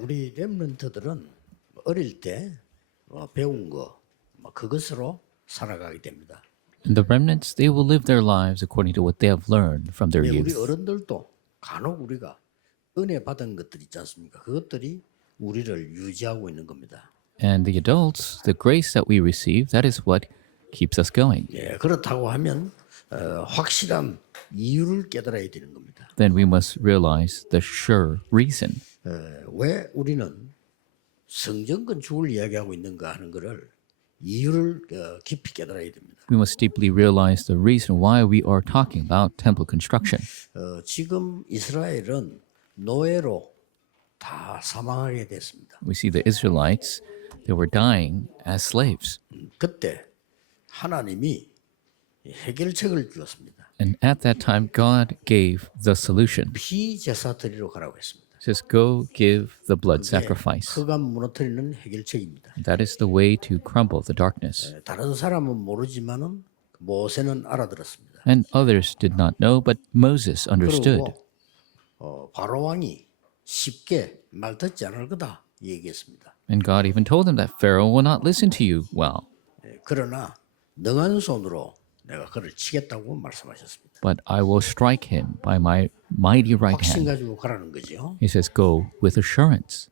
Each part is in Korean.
우리 렘넌트들은 어릴 때 배운 거 그것으로 살아가게 됩니다. And the remnants, they will live their lives according to what they have learned from their 우리 youth. 어른들도 간혹 우리가 은혜 받은 것들 있지 않습니까? 그것들이 우리를 유지하고 있는 겁니다. And the adults, the grace that we receive, that is what keeps us going. 예, 그렇다고 하면 확실한 이유를 깨달아야 되는 겁니다. Then we must realize the sure reason. 왜 우리는 성전 건축을 이야기하고 있는가 하는 것을 이유를 깊이 깨달아야 됩니다. We must deeply realize the reason why we are talking about temple construction. 지금 이스라엘은 노예로 다 사망하게 됐습니다. We see the Israelites, they were dying as slaves. 그때 하나님이 해결책을 주었습니다. And at that time, God gave the solution. 피제사 드리러 가라고 했습니다. He says, go give the blood 그게 sacrifice. 흑암 무너뜨리는 해결책입니다. That is the way to crumble the darkness. 다른 사람은 모르지만은 모세는 알아들었습니다. And others did not know, but Moses understood. 그리고 바로 왕이 쉽게 말 듣지 않을 거다 얘기했습니다. And God even told him that Pharaoh will not listen to you well, 그러나 능한 손으로 내가 그를 치겠다고 말씀하셨습니다. but I will strike him by my mighty right 확신 hand. 가지고 가라는 거죠. He says, go with assurance.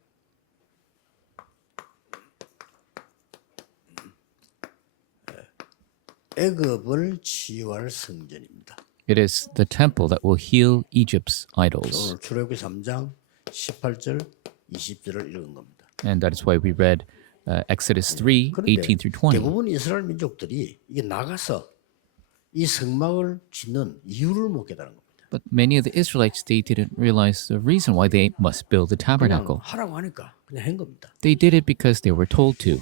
애굽을 치유할 성전입니다. It is the temple that will heal Egypt's idols. 오늘 출애굽기 3장 18절 20절을 읽은 겁니다. And that is why we read Exodus 3, 18 through 20. 대부분 이스라엘 민족들이 이게 나가서 이 성막을 짓는 이유를 못 깨달은 겁니다. But many of the Israelites, they didn't realize the reason why they must build the 그냥 tabernacle. 하라고 하니까 그냥 한 겁니다. They did it because they were told to.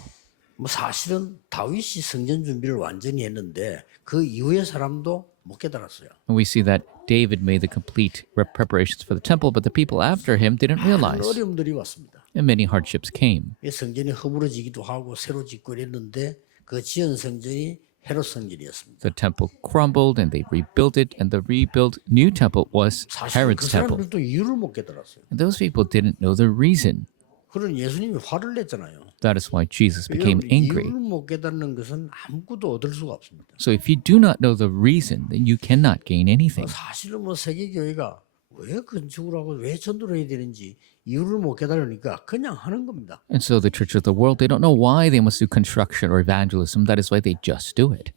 뭐 사실은 다윗이 성전 준비를 완전히 했는데 그 이후의 사람도 못 깨달았어요. And we see that David made the complete preparations for the temple, but the people after him didn't 많은 realize. 어려움들이 왔습니다. And many hardships came. 이 성전이 허물어지기도 하고 새로 짓고 이랬는데 그 지은 성전이 헤롯 성전이었습니다. The temple crumbled and they rebuilt it, and the rebuilt new temple was 사실 그 Herod's temple. 사람들도 이유를 못 깨달았어요. And those people didn't know the reason. 그런 예수님이 화를 냈잖아요. That is why Jesus became 여러분, angry. 이유를 못 깨닫는 것은 아무것도 얻을 수가 없습니다. So if you do not know the reason, then you cannot gain anything. 사실은 뭐 세계교회가 왜 건축을 하고 왜 전도를 해야 되는지 이유를 못 깨달으니까 그냥 하는 겁니다. And so the church of the world, they don't know why they must do construction or evangelism. That is why they just do it.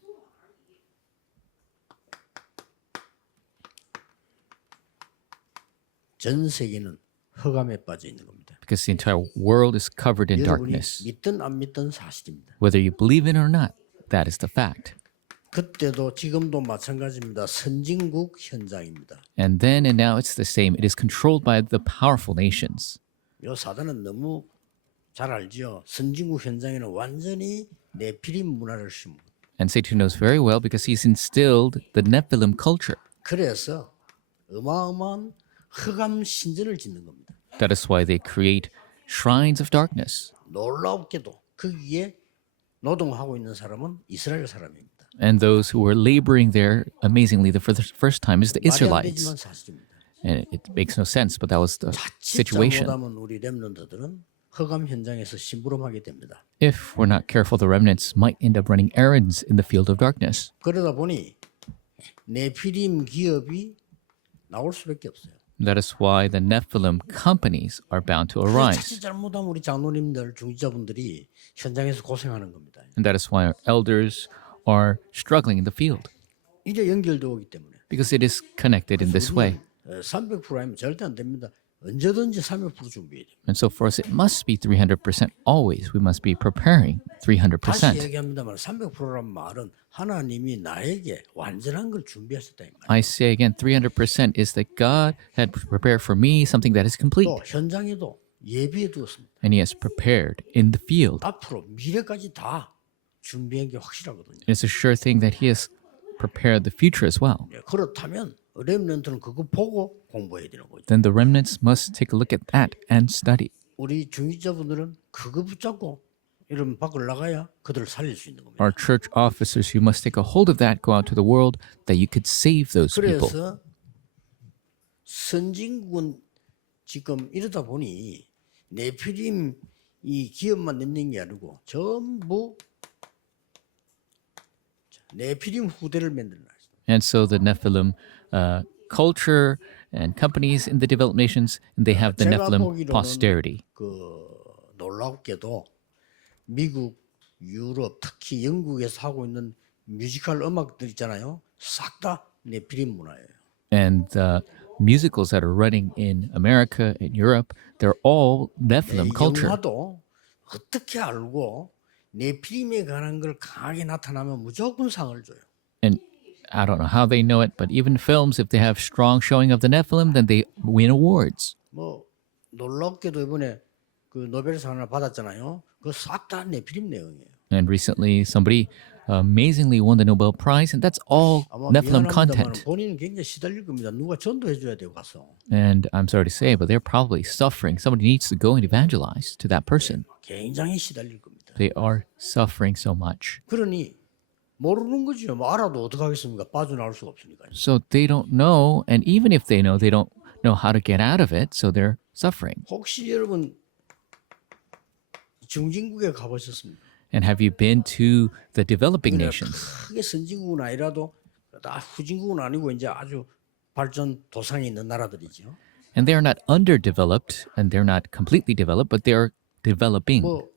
전 세계는 흑암에 빠져 있는 겁니다. Because the entire world is covered in 여러분이 darkness. 믿든 안 믿든 사실입니다. Whether you believe it or not, that is the fact. 그때도 지금도 마찬가지입니다. 선진국 현장입니다. And then and now it's the same. It is controlled by the powerful nations. 요 사단은 너무 잘 알지요. 선진국 현장에는 완전히 네피림 문화를 심고 And Satan knows very well because he's instilled the Nephilim culture. 그래서 어마어마한 흑암 신전을 짓는 겁니다. That is why they create shrines of darkness. 놀랍게도 거기에 노동하고 있는 사람은 이스라엘 사람입니다. And those who were laboring there amazingly for the first time is the 말이 안 Israelites. 되지만 사실입니다. And it makes no sense, but that was the 자칫 situation. 잘못하면 우리 렘넌트들은 흑암 현장에서 심부름하게 됩니다. If we're not careful, the remnants might end up running errands in the field of darkness. 그러다 보니 네피림 기업이 나올 수밖에 없어요. That is why the Nephilim companies are bound to arise. 자칫 잘못하면 우리 장로님들, 중지자분들이 현장에서 고생하는 겁니다. And that is why our elders are struggling in the field. 이제 연결되어 오기 때문에 Because it is connected in this way. 300% 하면 절대 안 됩니다. 언제든지 300% 준비해야 돼요. And so for us, it must be 300% always. We must be preparing 다시 300%. 얘기합니다만 300%란 말은 하나님이 나에게 완전한 걸 준비하셨다 이 말이에요. I say again, 300% is that God had prepared for me something that is complete. 또 현장에도 예비해 두었습니다. And He has prepared in the field. 앞으로 미래까지 다 준비한 게 확실하거든요. It's a sure thing that He has prepared the future as well. 그렇다면 렘넌트는 그거 보고 공부해야 되는 거죠. Then the remnants must take a look at that and study. 우리 중직자분들은 그거 붙잡고 이런 밖을 나가야 그들을 살릴 수 있는 겁니다. Our church officers, you must take a hold of that, go out to the world, that you could save those people. 그래서 선진국은 지금 이러다 보니 네피림 이 기업만 있는 게 아니고 전부 네피림 후대를 만들어놨어요. And so the Nephilim culture and companies in the developed nations, and they have the 제가 Nephilim 보기로는 posterity. 그 놀랍게도 미국, 유럽, 특히 영국에서 하고 있는 뮤지컬 음악들 있잖아요. 싹 다 네피림 문화예요. And the musicals that are running in America and Europe, they're all Nephilim culture. 영화도 어떻게 알고 네피림에 관한 걸 강하게 나타나면 무조건 상을 줘요. And I don't know how they know it, but even films, if they have strong showing of the Nephilim, then they win awards. 뭐 놀랍게도 이번에 그 노벨상을 받았잖아요. 그거 싹 다 네피림 내용이에요. And recently, somebody amazingly won the Nobel Prize, and that's all 아마 Nephilim 미안합니다만 content. 본인은 굉장히 시달릴 겁니다. 누가 전도해 줘야 되고 가서. And I'm sorry to say, but they're probably suffering. Somebody needs to go and evangelize to that person. 굉장히 시달릴 겁니다. They are suffering so much. 그러니 모르는 거죠. 뭐 알아도 어떻게 하겠습니까? 빠져나올 수가 없으니까요. So they don't know, and even if they don't know how to get out of it, so they're suffering. 혹시 여러분 중진국에 가보셨습니까? And have you been to the developing 그냥 nations? 크게 선진국은 아니라도 다 후진국은 아니고 이제 아주 발전 도상에 있는 나라들이죠. And they are not underdeveloped, and they're not completely developed, but they are developing. 뭐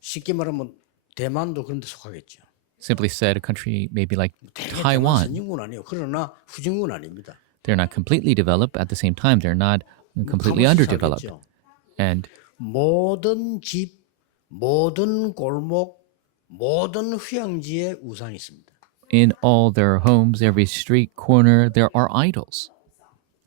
쉽게 말하면 대만도 그런 데 속하겠죠. Simply said, a country maybe like 대만 Taiwan. 선진국은 아니에요. 그러나 후진국은 아닙니다. They're not completely developed. At the same time, they're not completely 가보시지 underdeveloped. 않겠죠? And 모든 집, 모든 골목, 모든 휴양지에 우상이 있습니다. in all their homes, every street corner, there are idols.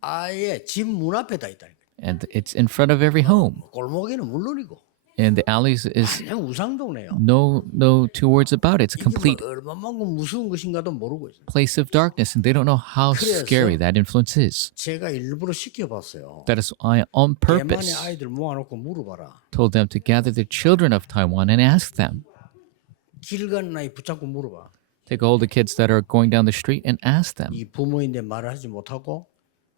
아예 집 문 앞에 다 있다니까요. And it's in front of every home. 골목에는 물론이고 And the alleys is 그냥 우상 동네요. no two words about it. It's a 이게 complete 뭐 얼마만큼 무서운 것인가도 모르고 있어요. place of darkness, and they don't know how 그래서 scary that influence is. 제가 일부러 시켜봤어요. That is why, on 대만의 purpose, 아이들 모아놓고 물어봐라. told them to gather the children of Taiwan and ask them. 길 가는 아이 붙잡고 물어봐. Take all the kids that are going down the street and ask them. 이 부모인데 말을 하지 못하고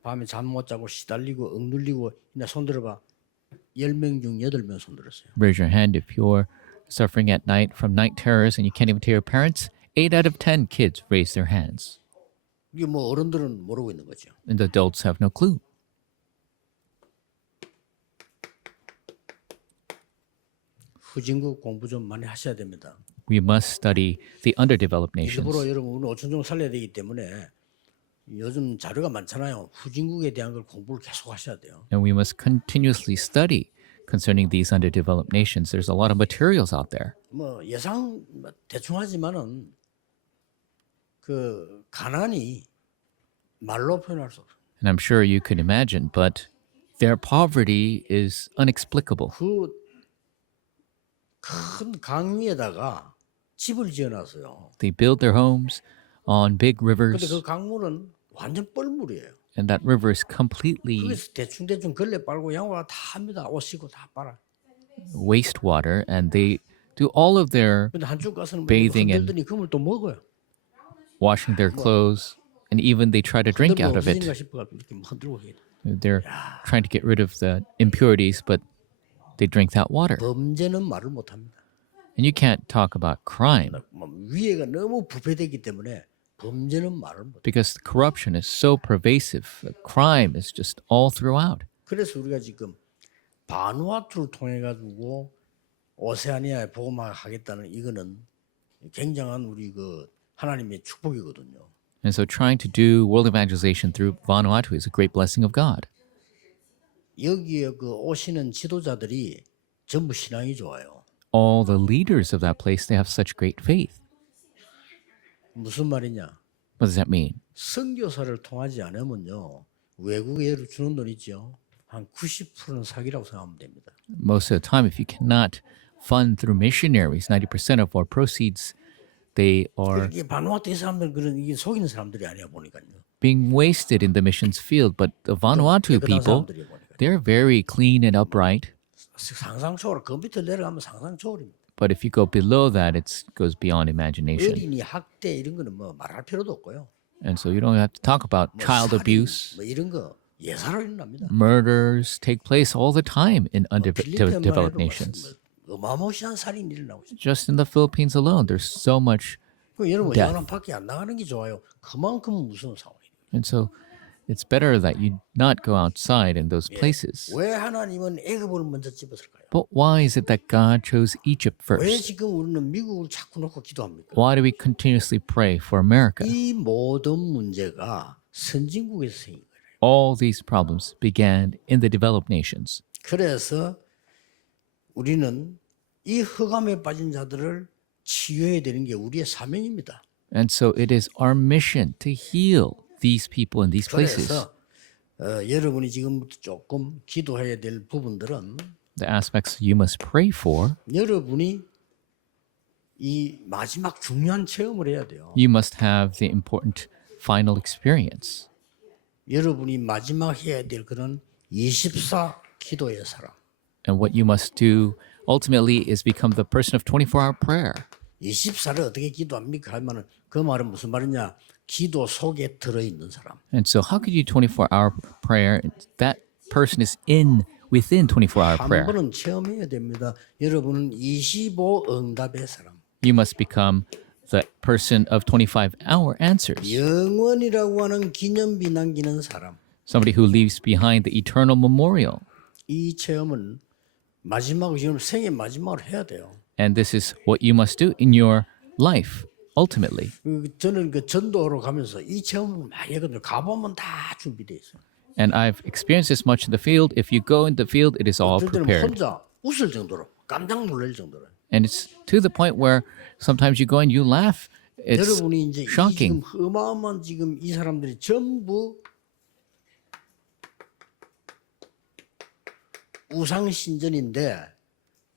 밤에 잠 못 자고 시달리고 억눌리고 그냥 손 들어봐. 10명 중 8명 손 들었어요. Raise your hand if you're suffering at night from night terrors and you can't even tell your parents. 8 out of 10 kids raise their hands. 이게 뭐 어른들은 모르고 있는 거죠. And the adults have no clue. 후진국 공부 좀 많이 하셔야 됩니다. We must study the underdeveloped 일부러 nations. 여러분 오늘 5천 종 살려야 되기 때문에 요즘 자료가 많잖아요. 후진국에 대한 걸 공부를 계속 하셔야 돼요. And we must continuously study concerning these underdeveloped nations. There's a lot of materials out there. 뭐 예상 대충 하지만은 그 가난이 말로 표현할 수 없어요. And I'm sure you could imagine, but their poverty is inexplicable. 그 큰 강 위에다가 집을 지어놨어요. They build their homes on big 근데 rivers, 그 강물은 완전 뻘물이에요. and that river is completely 그래서 대충 걸레 빨고 양호가 다 합니다. 옷 씻고 다 빨아. wastewater, and they do all of their 근데 한쪽 가서는 Bathing and- 흔들더니 그물 또 먹어요. washing their clothes, and even they try to drink out of 없어진가 it. 싶어가지고 이렇게 막 흔들고 해요. They're trying to get rid of the impurities, but they drink that water. 범죄는 말을 못합니다. And you can't talk about crime 뭐 위에가 너무 부패되기 때문에 범죄는 말을 못. because the corruption is so pervasive. The crime is just all throughout. 그래서 우리가 지금 바누아투를 통해 가지고 오세아니아에 복음화하겠다는 이거는 굉장한 우리 그 하나님의 축복이거든요. And so trying to do world evangelization through Vanuatu is a great blessing of God. 여기에 그 오시는 지도자들이 전부 신앙이 좋아요. All the leaders of that place, they have such great faith. 무슨 말이냐? What does that mean? 선교사를 통하지 않으면요 외국에 주는 돈 있죠. 한 90%는 사기라고 생각하면 됩니다. Most of the time, if you cannot fund through missionaries, 90% of our proceeds, they are 이게 바누아투 이 사람들 그런 이게 속이는 사람들이 아니야 보니까요. being wasted in the missions field. But the Vanuatu 깨끗한 people, 사람들이야 보니까. they're very clean and upright. 상상 초월 그 밑에 내려가면 상상 초월입니다. But if you go below that, it goes beyond imagination. 어린이 학대 이런 거는 뭐 말할 필요도 없고요. And so you don't have to talk about 뭐 child 살인, abuse 뭐 이런 거 예사로 일어납니다. Murders take place all the time in 필리핀만 underdeveloped 해도 nations. 어마무시한 살인이 일어나고 있어요. Just in the Philippines alone, there's so much. 여러분 death. 영원한 밖에 안 나가는 게 좋아요. 그만큼 무서운 상황이에요. And so it's better that you not go outside in those places. 왜 하나님은 애굽을 먼저 집었을까요? But why is it that God chose Egypt 왜 first? 지금 우리는 미국을 자꾸 놓고 기도합니까? Why do we continuously pray for America? 이 모든 문제가 선진국에서 생긴 거예요. All these problems began in the developed nations. 그래서 우리는 이 흑암에 빠진 자들을 치유해야 되는 게 우리의 사명입니다. And so it is our mission to heal these people in these places. 그래서 여러분이 지금부터 조금 기도해야 될 부분들은 The aspects you must pray for, 여러분이 이 마지막 중요한 체험을 해야 돼요. you must have the important final experience. 여러분이 마지막 해야 될 그런 24 기도의 사람. And what you must do ultimately is become the person of 24-hour prayer. 24를 어떻게 기도합니까? 하면은 그 말은 무슨 말이냐? 기도 속에 들어있는 사람. And so how could you 24-hour prayer? That person is within 24-hour 한 prayer. 번은 체험해야 됩니다. 여러분은 25 응답의 사람. You must become the person of 25-hour answers. 영원이라고 하는 기념비 남기는 사람. Somebody who leaves behind the eternal memorial. 이 체험은 마지막으로 지금 생애 마지막으로 해야 돼요. And this is what you must do in your life, ultimately. 저는 그 전도로 가면서 이 체험을 많이 했거든요. 가보면 다 준비돼 있어요. And I've experienced this much in the field. If you go in the field, it is all 어떨 때는 prepared. 혼자 웃을 정도로 깜짝 놀랄 정도로. And it's to the point where sometimes you go and you laugh. It's 여러분이 이제 이 지금 shocking. 어마어마한 지금 이 사람들이 전부 우상 신전인데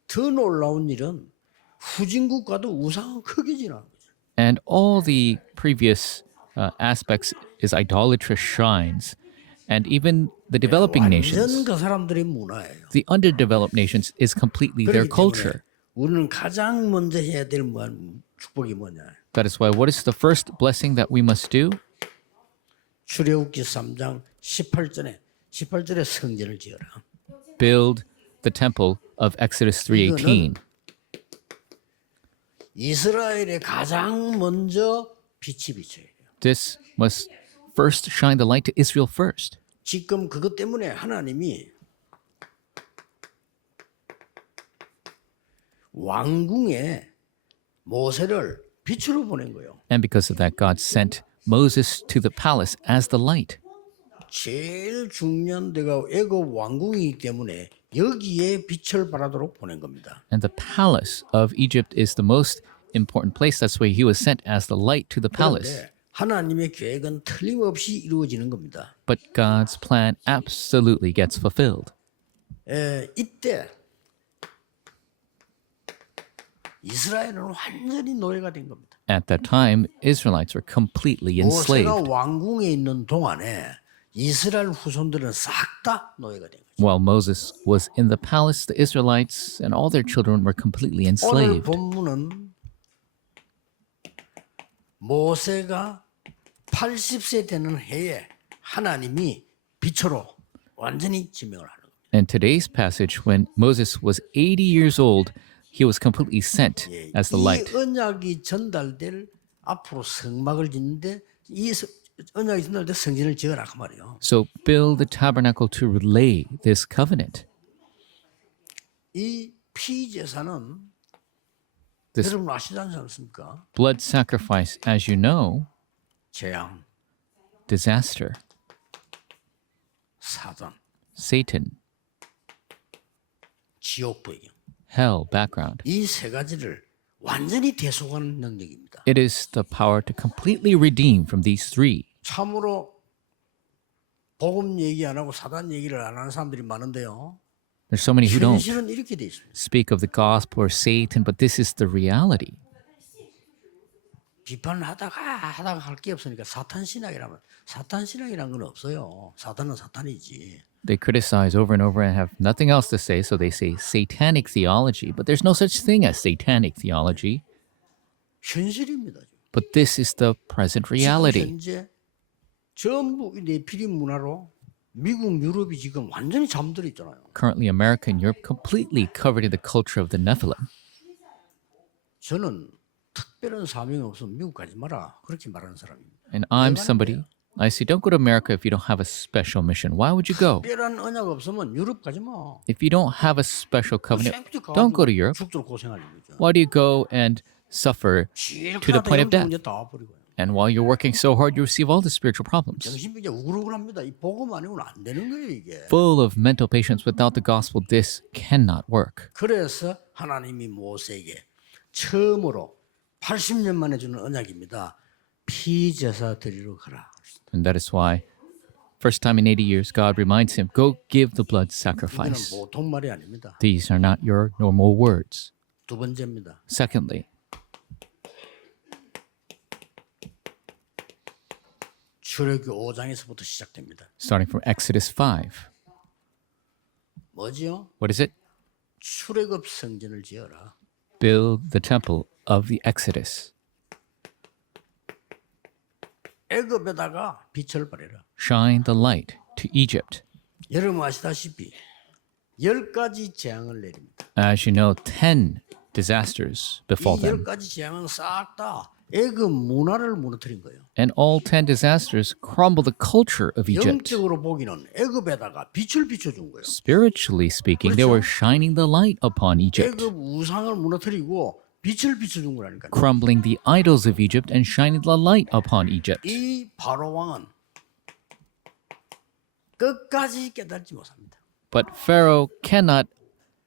더 놀라운 일은 후진국가도 우상은 크게 지나는 거죠. And all the previous aspects is idolatrous shrines. And even the developing nations, 완전 그 사람들의 문화예요. the underdeveloped nations, is completely their 그렇기 culture. 때문에 우리는 가장 먼저 해야 될 축복이 뭐냐? That is why what is the first blessing that we must do? 출애굽기 3장 18절에 성전을 지어라. Build the temple of Exodus 3:18. 이스라엘에 가장 먼저 빛이 비쳐야 돼요. This must first shine the light to Israel first. 지금 그것 때문에 하나님이 왕궁에 모세를 빛으로 보낸 거예요. And because of that, God sent Moses to the palace as the light. 제일 중요한 데가 애굽 왕궁이기 때문에 여기에 빛을 발하도록 보낸 겁니다. And the palace of Egypt is the most important place. That's why he was sent as the light to the palace. 그런데 하나님의 계획은 틀림없이 이루어지는 겁니다. But God's plan absolutely gets fulfilled. 이때 이스라엘은 완전히 노예가 된 겁니다. At that time, Israelites were completely enslaved. 모세가 왕궁에 있는 동안에 이스라엘 후손들은 싹 다 노예가 된 거죠. While Moses was in the palace, the Israelites and all their children were completely 오늘 enslaved. 본문은 모세가 80세 되는 해에 하나님이 빛으로 완전히 지명을 하는 겁니다. And today's passage, when Moses was 80 years old, he was completely sent as the 이 light. 언약이 전달될 앞으로 성막을 짓는데 이 언약이 전달될 성전을 지어라 그 말이에요. So build the tabernacle to relay this covenant. 이 피제사는 This 여러분 아시지 않습니까? blood sacrifice, as you know, 재앙, disaster, 사단, Satan, 지옥 배경 hell background. 이 세 가지를 완전히 대속하는 능력입니다. It is the power to completely redeem from these three. 참으로 복음 얘기 안 하고 사단 얘기를 안 하는 사람들이 많은데요. There's so many who don't 현실은 이렇게 돼 있습니다. speak of the gospel or Satan, but this is the reality. 비판하다가 할 게 없으니까 사탄 신학이라면 사탄 신학이란 건 없어요. 사탄은 사탄이지. They criticize over and over and have nothing else to say, so they say satanic theology, but there's no such thing as satanic theology. 현실입니다. But this is the present 지금 reality. 현재 전부 내 피리 문화로 미국, 유럽이 지금 완전히 잠들어 있잖아요. Currently, America and Europe completely covered in the culture of the Nephilim. 저는 특별한 사명이 없으면 미국 가지 마라 그렇게 말하는 사람입니다. And I'm somebody, I say, don't go to America if you don't have a special mission. Why would you go? 특별한 언약 없으면 유럽 가지 마. If you don't have a special covenant, 생필 don't go to Europe. 죽도록 고생하는 거죠. Why do you go and suffer to the point of death? 문제 다 와버리고요. And while you're working so hard, you receive all the spiritual problems. 정신병자 우글우글합니다. 이 복음 아니고는 안 되는 거예요 이게. Full of mental patients without the gospel, this cannot work. 그래서 하나님이 모세에게 처음으로 80년 만에 주는 언약입니다. 피제사 드리러 가라. And that is why, first time in 80 years, God reminds him, go give the blood 이거는 sacrifice. 보통 말이 아닙니다. These are not your normal words. 두 번째입니다. Secondly, 출애굽기 5장에서부터 시작됩니다. starting from Exodus 5. 뭐지요? What is it? 출애굽 성전을 지어라. Build the temple of the Exodus. 애굽에다가 빛을 발해라. Shine the light to Egypt. 여러분 아시다시피 10가지 재앙을 내립니다. As you know, 10 disasters befall 이 them. 10가지 재앙은 싹 다 애굽 문화를 무너뜨린 거예요. And all 10 disasters crumble the culture of Egypt. 영적으로 보기는 애굽에다가 빛을 비춰준 거예요. Spiritually speaking, they were shining the light upon Egypt, 애굽 우상을 무너뜨리고 빛을 비춰준 거라니까요. crumbling the idols of Egypt and shining the light upon Egypt. 이 바로 왕은 끝까지 깨닫지 못합니다. But Pharaoh cannot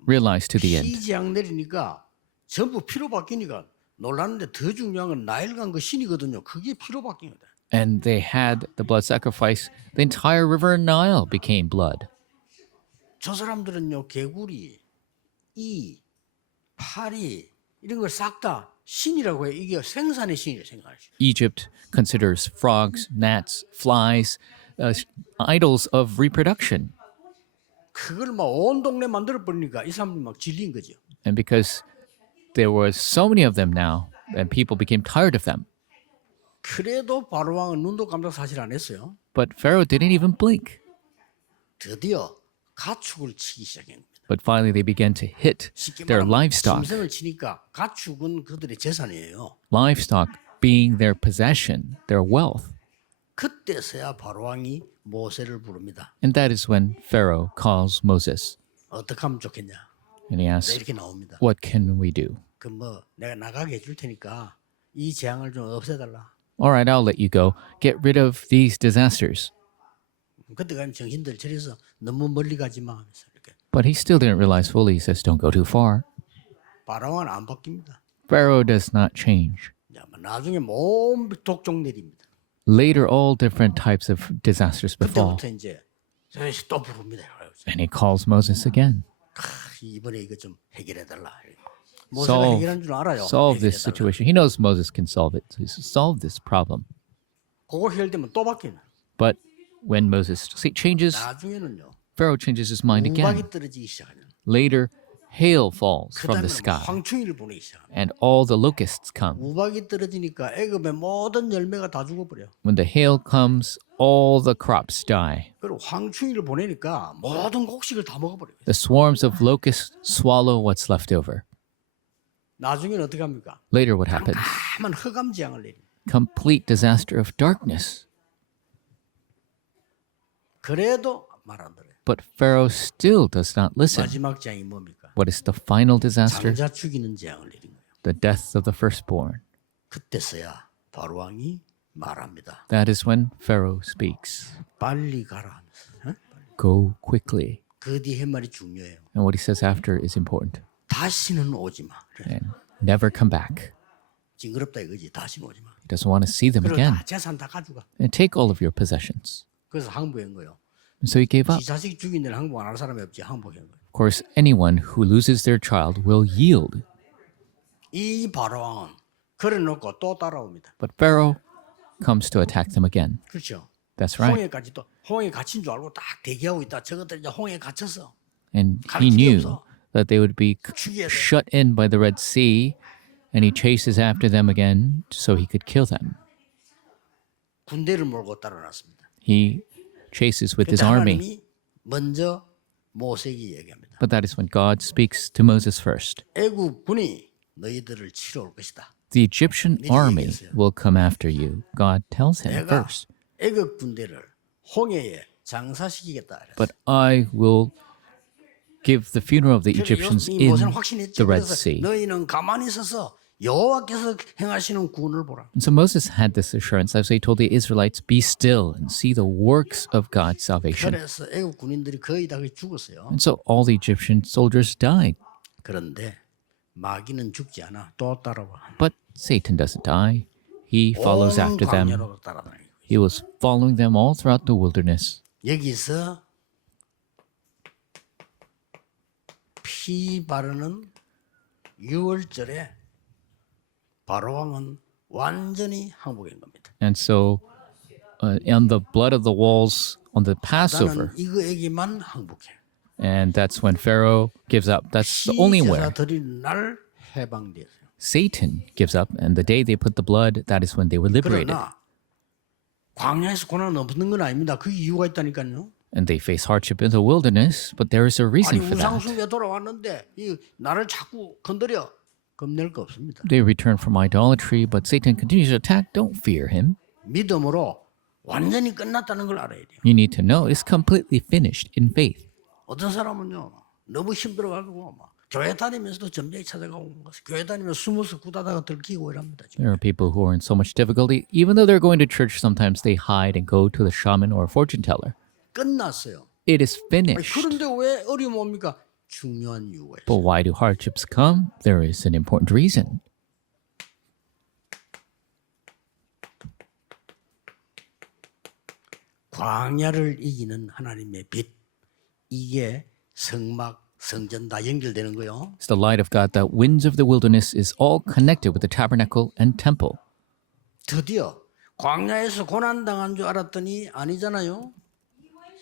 realize to the end. 피재앙 내리니까 전부 피로 바뀌니까 놀랐는데 더 중요한 건 나일강 그 신이거든요. 그게 피로 바뀐 거다. And they had the blood sacrifice. The entire river Nile became blood. 저 사람들은요 개구리, 이, 파리 이런 걸 싹 다 신이라고 해요. 이게 생산의 신이라고 생각하시죠. Egypt considers frogs, gnats, flies, idols of reproduction. 그걸 막 온 동네 만들어 버리니까 이 사람들이 막 질린 거죠. And because there were so many of them now, and people became tired of them. 그래도 바로 왕은 눈도 깜짝 사실 안 했어요. But Pharaoh didn't even blink. 드디어 가축을 치기 시작한 겁니다. But finally, they began to hit 쉽게 their 말하면 livestock. 짐승을 치니까 가축은 그들의 재산이에요. Livestock being their possession, their wealth. 그때서야 바로 왕이 모세를 부릅니다. And that is when Pharaoh calls Moses. 어떻게 하면 좋겠냐? And he 네, asks, 이렇게 나옵니다. what can we do? 그 뭐 내가 나가게 해줄 테니까 이 재앙을 좀 없애달라. All right, I'll let you go. Get rid of these disasters. 그때 가면 정신들 차려서 너무 멀리 가지 마 하면서 이렇게 But he still didn't realize fully. He says, don't go too far. 바로왕은 안 바뀝니다. Pharaoh does not change. 야, 나중에 몸 독종 내립니다. Later, all different types of disasters befall. 그때부터 이제 다시 또 부릅니다. And he calls Moses again. 이번에 이거 좀 해결해달라. 모세가 해결한 줄 알아요. Solve this 해결해달라. situation. He knows Moses can solve it. So he says, solve this problem. 그거 해결되면 또 바뀌는. But when Moses changes, 나중에는요. Pharaoh changes his mind again. 우박이 떨어지기 시작하는. Later, hail falls from the 그다음에 sky, 황충이를 보내기 시작합니다. and all the locusts come. 우박이 떨어지니까 애굽의 모든 열매가 다 죽어버려. When the hail comes, all the crops die. 그리고 황충이를 보내니까 모든 곡식을 다 먹어버려요. The swarms of locusts swallow what's left over. 나중에는 어떻게 합니까? Later, what happens? 까만 흑암 재앙을 내립니다. Complete disaster of darkness. 그래도 말 안 들어요. But Pharaoh still does not listen. 마지막 재앙이 뭡니까? What is the final disaster? 장자 죽이는 재앙을 내린 거예요. The death of the firstborn. 그때서야 바로 왕이 말합니다. That is when Pharaoh speaks. 빨리 가라 하면서. 어? Go quickly. 그 뒤에 한 말이 중요해요. And what he says after is important. 다시는 오지 마. 그래. And never come back. 징그럽다 이거지. 다시는 오지 마. He doesn't want to see them 그리고 again. 다 재산 다 가져가. And take all of your possessions. 그래서 항복한 거예요. And so he gave up. 지 자식 죽인 데는 항복 안 할 사람이 없지. 항복한 거예요. Of course, anyone who loses their child will yield. 이 바로 왕은 그래놓고 또 따라옵니다. But Pharaoh comes to attack them again. 그렇죠. That's right. 홍해까지 또 홍해 갇힌 줄 알고 딱 대기하고 있다. 저것들 이제 홍해에 갇혔어. And 갈 he 길이 knew 없어. that they would be 죽여야 돼. shut in by the Red Sea, and he chases after them again so he could kill them. 군대를 몰고 따라났습니다. He chases with his 그때 army. 하나님이 먼저 모세에게 얘기합니다. But that is when God speaks to Moses first. 애국 군이 너희들을 치러 올 것이다. The Egyptian army will come after you. God tells him 내가 first. 애국 군대를 홍해에 장사시키겠다. But I will give the funeral of the Egyptians in 모세는 확신했죠. the Red 그래서 Sea. 너희는 가만히 있어서 여호와께서 행하시는 구원을 보라. And so Moses had this assurance as he told the Israelites, be still and see the works of God's salvation. 그래서 애국 군인들이 거의 다 죽었어요. And so all the Egyptian soldiers died. 그런데 마귀는 죽지 않아. 또 따라와. But Satan doesn't die. He follows 온 after them. 광야로 따라다니고. He was following them all throughout the wilderness. 여기서 피 바르는 6월절에 바로왕은 완전히 항복한 겁니다. And so on the blood of the walls on the Passover, 나는 이거에게만 항복해. and that's when Pharaoh gives up. That's the 피 only 제사 where 드리는 날 해방되었어요. Satan gives up. And the day they put the blood, that is when they were liberated. 그러나 광야에서 고난 없는 건 아닙니다. 그 이유가 있다니까요. And they face hardship in the wilderness, but there is a reason 아니 for that. 우상숭배 돌아왔는데 이 나를 자꾸 건드려 겁낼 거 없습니다. They return from idolatry, but Satan continues to attack. Don't fear him. 믿음으로 완전히 끝났다는 걸 알아야 돼요. You need to know it's completely finished in faith. 어떤 사람은요 너무 힘들어가지고 막 교회 다니면서도 점쟁이 찾아가고 교회 다니면서 숨어서 구다다가 들키고 이랍니다. 지금. There are people who are in so much difficulty. Even though they're going to church, sometimes they hide and go to the shaman or fortune teller. 끝났어요. It is 아니, finished. 그런데 왜 어려움 옵니까? 중요한 이유가 있어요. But why do hardships come? There is an important reason. 광야를 이기는 하나님의 빛 이게 성막 성전 다 연결되는 거요. It's the light of God that wins of the wilderness is all connected with the tabernacle and temple. 드디어 광야에서 고난 당한 줄 알았더니 아니잖아요.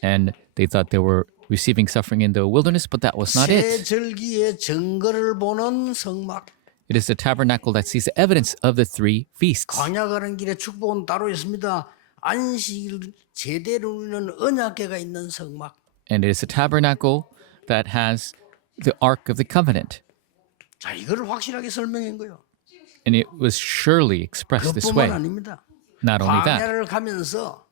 And they thought they were receiving suffering in the wilderness, but that was not 새 it. 절기의 증거를 보는 성막. It is the tabernacle that sees the evidence of the three feasts. 광야 가는 길에 축복은 따로 있습니다. 안식일 제대로 누리는 언약궤가 있는 성막. And it is the tabernacle that has the Ark of the Covenant. 자, 이거를 확실하게 설명한 거예요. And it was surely expressed this way. 그것뿐만 아닙니다. Not only that, 광야를 가면서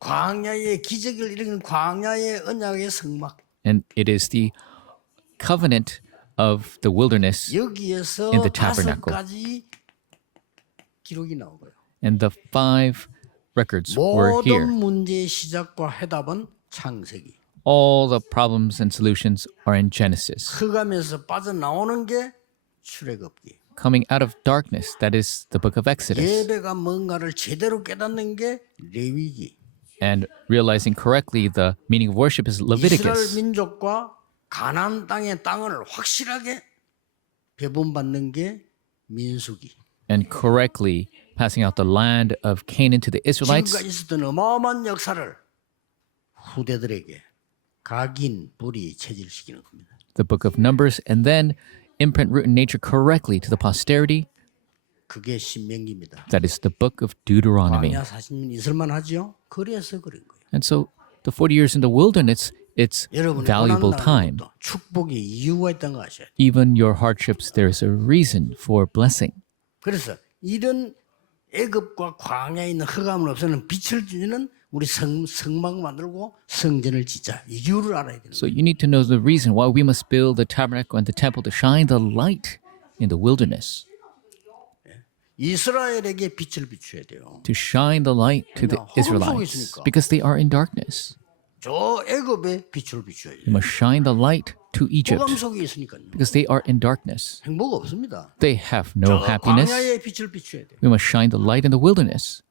광야의 기적을 일으키는 광야의 언약의 성막. and it is the covenant of the wilderness 여기에서 in the 다섯 tabernacle. 가지 기록이 나오고요. And the 5 records were here. 모든 문제의 시작과 해답은 창세기. All the problems and solutions are in Genesis. 흑암에서 빠져나오는 게 출애굽기. Coming out of darkness, that is the book of Exodus. 예배가 뭔가를 제대로 깨닫는 게 레위기. And realizing correctly the meaning of worship is 이스라엘 Leviticus. 민족과 가나안 땅의 땅을 확실하게 배분받는 게 민수기. And correctly passing out the land of Canaan to the Israelites. 지금까지 있었던 어마어마한 역사를 후대들에게 각인 뿌리 체질시키는 겁니다. The book of Numbers, and then imprint root in nature correctly to the posterity. 그게 신명기입니다. That is the book of Deuteronomy. 광야 40년 있을만 하죠? 그래서 그런 거예요. And so the 40 years in the wilderness, it's 여러분이 valuable 고난 time. 당하는 것도 축복의 이유가 있다는 거 아셔야 돼요. Even your hardships, there is a reason for blessing. 그래서 이런 애굽과 광야에 있는 흑암을 없애는 빛을 주는 우리 성막 만들고 성전을 짓자. 이유를 알아야 되는 So 거예요. you need to know the reason why we must build the tabernacle and the temple to shine the light in the wilderness. 이스라엘에게 빛을 비춰야 돼요. To shine the light to the 허금 속에 Israelites 있으니까. because they are in darkness. 저 애굽에 빛을 비춰야 돼요. You must shine the light to Egypt 흑암 속에 있으니까요. because they are in darkness. 행복 없습니다. They have 저 no happiness. 광야에 빛을 비춰야 돼요. We must shine the light in the wilderness.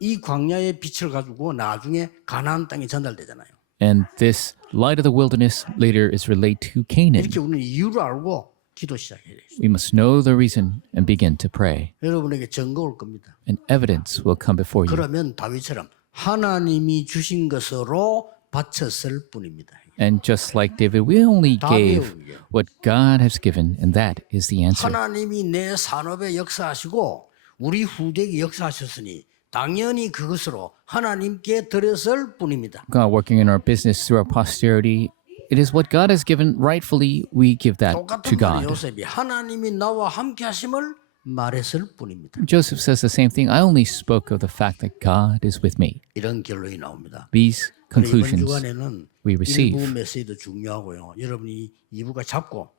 이 광야의 빛을 가지고 나중에 가나안 땅에 전달되잖아요. And this light of the wilderness later is relayed to Canaan. 이렇게 우리는 이유를 알고 기도 시작해야 돼요. We must know the reason and begin to pray. 여러분에게 증거 올 겁니다. And evidence will come before you. 그러면 다윗처럼 하나님이 주신 것으로 바쳤을 뿐입니다. And just like David, we only gave 배우게. what God has given, and that is the answer. 하나님이 내 산업에 역사하시고 우리 후대에게 역사하셨으니 당연히 그것으로 하나님께 드렸을 뿐입니다. God working in our business through our posterity. It is what God has given rightfully, we give that to 똑같은 말이 God. 요셉이 하나님이 나와 함께 하심을 말했을 뿐입니다. Joseph says the same thing. I only spoke of the fact that God is with me. 이런 결론이 나옵니다. These 이번 conclusions 주간에는 we receive. 1부 메시지도 중요하고요. 여러분이 2부가 잡고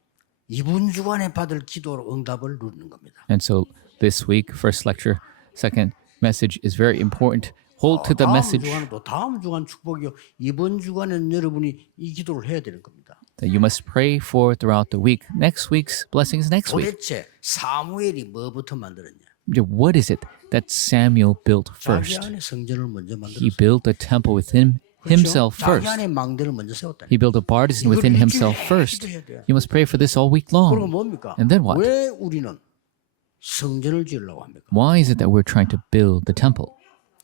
이번 주간에 받을 기도로 응답을 누리는 겁니다. And so this week, first lecture, second message is very important. Hold to the 다음 message 주간은 또 다음 주간 축복이요. 이번 주간에는 여러분이 이 기도를 해야 되는 겁니다. that you must pray for throughout the week. Next week's blessings next week. 도대체 사무엘이 뭐부터 만들었냐? What is it that Samuel built 자기 first? 안에 성전을 먼저 He 만들었어요. built a temple within himself 자기 first. 안에 망대를 먼저 세웠다. He built a partisan within himself first. You must pray for this all week 그리고 long. 뭡니까? And then what? 왜 우리는 성전을 지으려고 합니까? Why is it that we're trying to build the temple?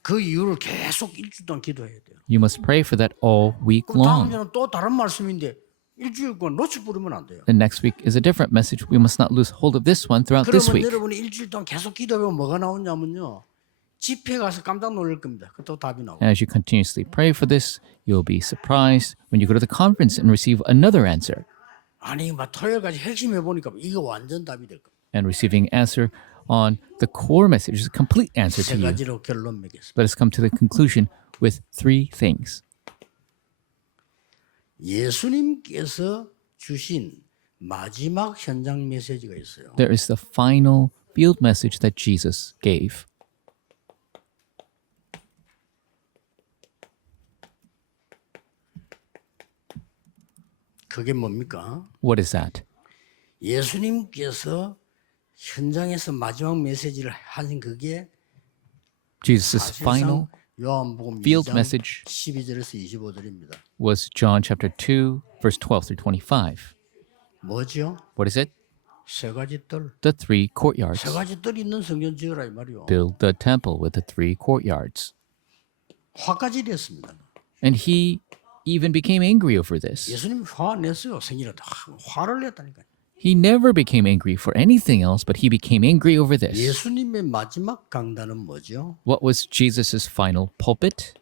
그 이유를 계속 일주일 동안 기도해야 돼요. You must pray for that all week 그럼 다음 long. 주는 또 다른 말씀인데 일주일 동안 놓치 부르면 안 돼요. The next week is a different message. We must not lose hold of this one throughout this 그러면 week. 여러분이 일주일 동안 계속 기도하면 뭐가 나오냐면요. 집회 가서 깜짝 놀랄 겁니다. 그또 답이 나오고. As you continuously pray for this, you'll be surprised when you go to the conference and receive another answer. 아니 막 토요일까지 핵심해 보니까 이거 완전 답이 될 겁니다. And receiving answer on the core message is a complete answer 세 to you. 가지로 결론 맺겠습니다. Let us come to the conclusion with three things. 예수님께서 주신 마지막 현장 메시지가 있어요. There is the final field message that Jesus gave. 그게 뭡니까? What is that? 예수님께서 현장에서 마지막 메시지를 하신 그게 Jesus' final 사실상 요한복음 field 2장 message 12절에서 25절입니다. was John chapter 2, verse 12 through 25. 뭐죠? What is it? 세 가지 뜰. The three courtyards. 세 가지 뜰 있는 성전 지으라 이 말이요. Build the temple with the three courtyards. 화까지 냈습니다. And he even became angry over this. 예수님이 화 냈어요. 생일에 화를 냈다니까요. He never became angry for anything else, but he became angry over this. 예수님의 마지막 강단은 뭐죠? What was Jesus' final pulpit?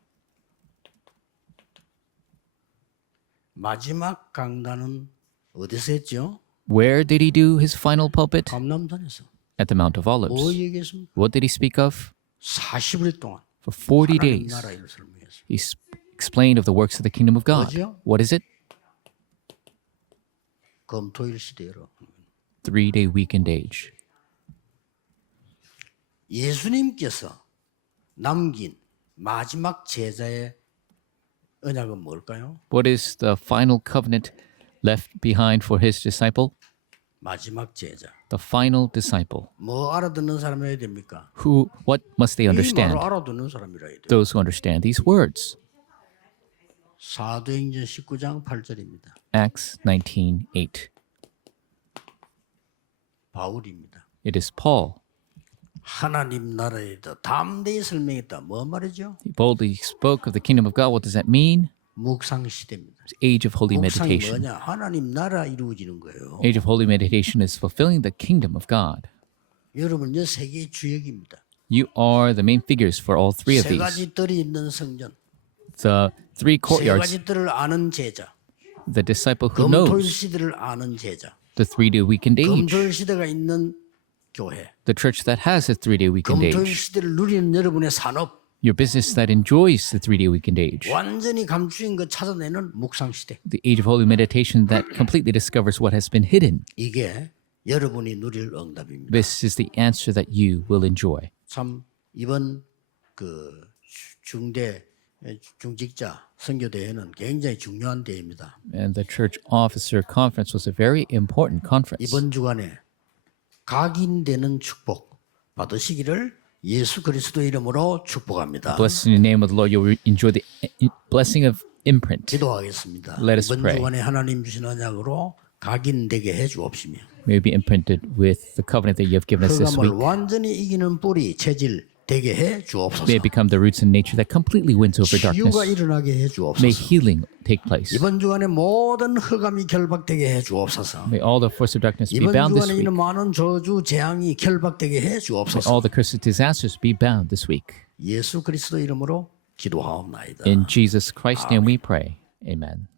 마지막 강단은 어디서 했죠? Where did he do his final pulpit? 감람산에서. At the Mount of 뭐 Olives. 얘기했습니까? What did he speak of? 40일 동안 For 40 하나님 days, 나라 일을 설명했어요. he explained of the works of the kingdom of God. 뭐죠? What is it? 검토일 시대로. 3-day weekend age. 예수님께서 남긴 마지막 제자의 언약은 뭘까요? What is the final covenant left behind for his disciple? 마지막 제자. The final disciple. 뭐 알아듣는 사람이어야 됩니까? What must they 이 understand? 말을 알아듣는 사람이라 해야 돼요. Those who understand these words. 사도행전 19장 8절입니다. Acts 19:8. 바울입니다. It is Paul. 하나님 나라에 더 담대히 설명했다. 뭐 말이죠? He boldly spoke of the kingdom of God. What does that mean? 묵상 시대입니다. It's age of holy 묵상이 meditation. 뭐냐? 하나님 나라 이루어지는 거예요. Age of holy meditation is fulfilling the kingdom of God. 여러분은 세계의 주역입니다. You are the main figures for all three of 세 these. 가지 뜰이 있는 성전, The three 세 courtyards, 가지 뜰을 아는 제자, the disciple who 검토일 knows, 시대를 아는 제자, the 3-day weekend age, 검토일 시대가 있는 교회, the church that has a 3-day weekend 검토일 age, 시대를 누리는 여러분의 산업, your business that enjoys the 3-day weekend age, 완전히 감추인 것 찾아내는 묵상 시대. the age of holy meditation that completely discovers what has been hidden. 이게 여러분이 누릴 응답입니다. This is the answer that you will enjoy. 참 이번 그 중대 중직자 선교 대회는 굉장히 중요한 대회입니다. And the church officer conference was a very important conference. 이번 주간에 각인되는 축복 받으시기를 예수 그리스도 이름으로 축복합니다. Blessed in the name of the Lord, you will enjoy the blessing of imprint. 기도하겠습니다. Let us 이번 pray. 주간에 하나님 주신 언약으로 각인되게 해 주옵시며 May be imprinted with the covenant that you have given us this 흑암을 week. 완전히 이기는 뿌리 체질 되게 해 주옵소서. May it become the roots in nature that completely wins over darkness. 치유가 일어나게 해 May 주옵소서. healing take place. 이번 주간에 모든 흑암이 결박되게 해 주옵소서. May all the force of darkness be 이번 bound this 주간에 week. 있는 많은 저주 재앙이 결박되게 해 May 주옵소서. all the curses disasters be bound this week. 예수 그리스도 이름으로 기도하옵나이다. In Jesus Christ's name we pray. Amen.